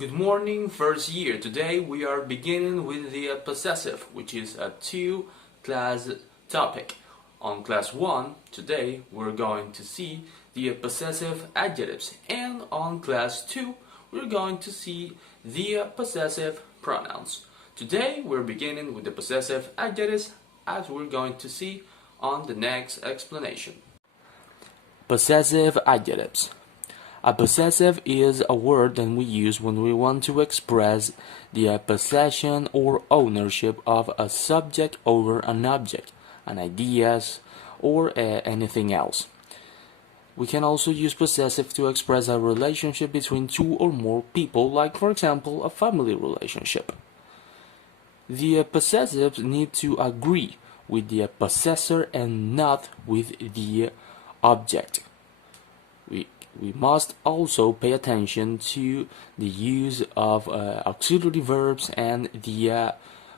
Good morning, first year. Today we are beginning with the possessive, which is a two-class topic. On class 1, today we're going to see the possessive adjectives, and on class 2, we're going to see the possessive pronouns. Today we're beginning with the possessive adjectives, as we're going to see on the next explanation. Possessive adjectives. A possessive is a word that we use when we want to express the possession or ownership of a subject over an object, an idea, or anything else. We can also use possessive to express a relationship between two or more people, like for example a family relationship. The possessives need to agree with the possessor and not with the object. We must also pay attention to the use of auxiliary verbs and the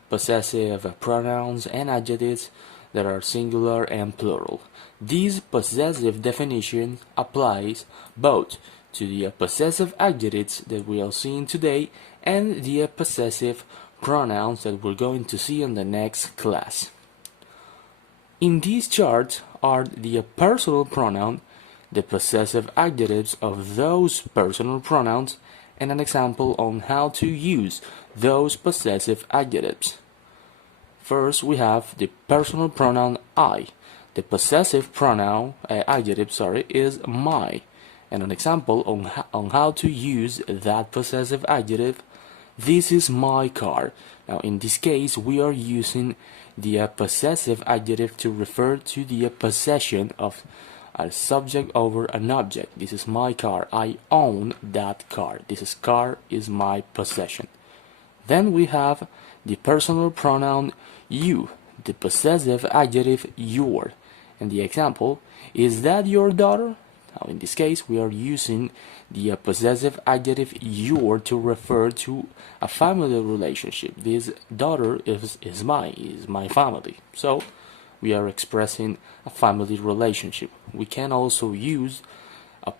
possessive pronouns and adjectives that are singular and plural. This possessive definition applies both to the possessive adjectives that we are seeing today and the possessive pronouns that we're going to see in the next class. In these charts are the personal pronoun, the possessive adjectives of those personal pronouns, and an example on how to use those possessive adjectives. First, we have the personal pronoun I. The possessive pronoun adjective is my, and an example on how to use that possessive adjective. This is my car. Now, in this case, we are using the possessive adjective to refer to the possession of a subject over an object. This is my car. I own that car. This car is my possession. Then we have the personal pronoun you, the possessive adjective your, and the example, is that your daughter? Now in this case we are using the possessive adjective your to refer to a family relationship. This daughter is my family. So we are expressing a family relationship. We can also use a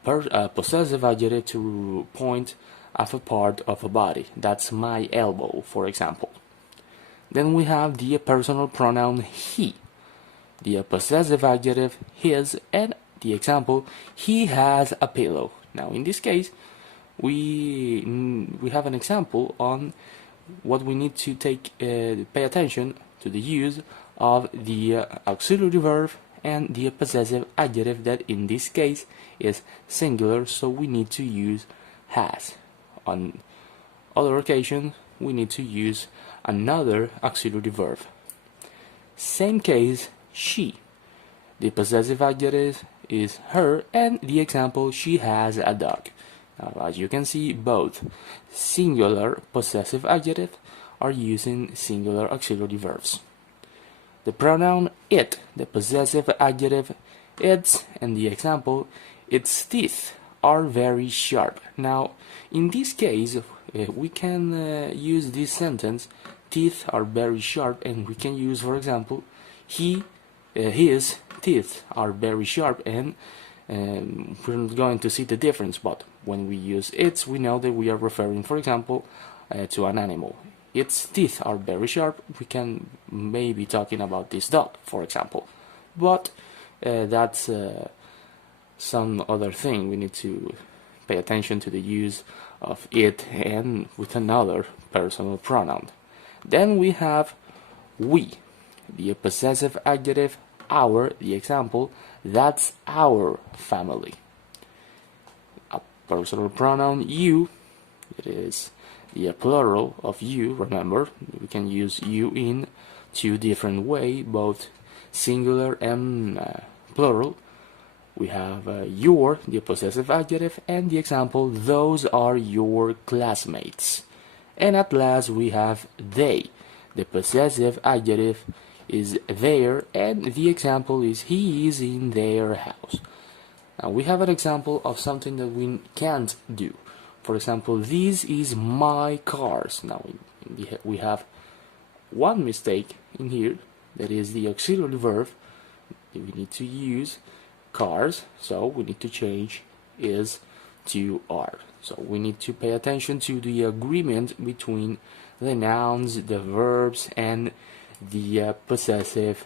possessive adjective to point at a part of a body. That's my elbow, for example. Then we have the personal pronoun he, the possessive adjective his, and the example, he has a pillow. Now in this case, we have an example on what we need to pay attention to the use of the auxiliary verb and the possessive adjective that in this case is singular, so we need to use has. On other occasions we need to use another auxiliary verb. Same case, she. The possessive adjective is her, and the example, she has a dog. Now, as you can see, both singular possessive adjectives are using singular auxiliary verbs. The pronoun it, the possessive adjective its, and the example, its teeth are very sharp. Now, in this case, we can use this sentence, teeth are very sharp, and we can use, for example, his teeth are very sharp, and we're not going to see the difference, but when we use its, we know that we are referring, for example, to an animal. Its teeth are very sharp. We can maybe talking about this dog, for example, but that's some other thing. We need to pay attention to the use of it and with another personal pronoun. Then we have we, the possessive adjective our, the example, that's our family. A personal pronoun you, it is the plural of you. Remember, we can use you in two different ways, both singular and plural. We have your, the possessive adjective, and the example, those are your classmates. And at last we have they, the possessive adjective is their, and the example is he is in their house. Now we have an example of something that we can't do. For example, this is my cars. Now we have one mistake in here, that is the auxiliary verb. We need to use cars, so we need to change is to are. So we need to pay attention to the agreement between the nouns, the verbs, and the possessive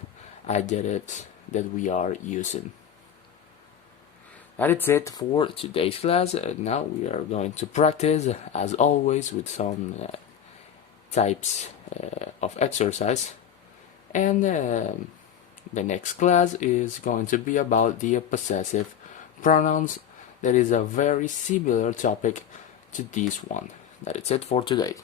adjectives that we are using. That is it for today's class. Now we are going to practice, as always, with some types of exercise. And the next class is going to be about the possessive pronouns. That is a very similar topic to this one. That is it for today.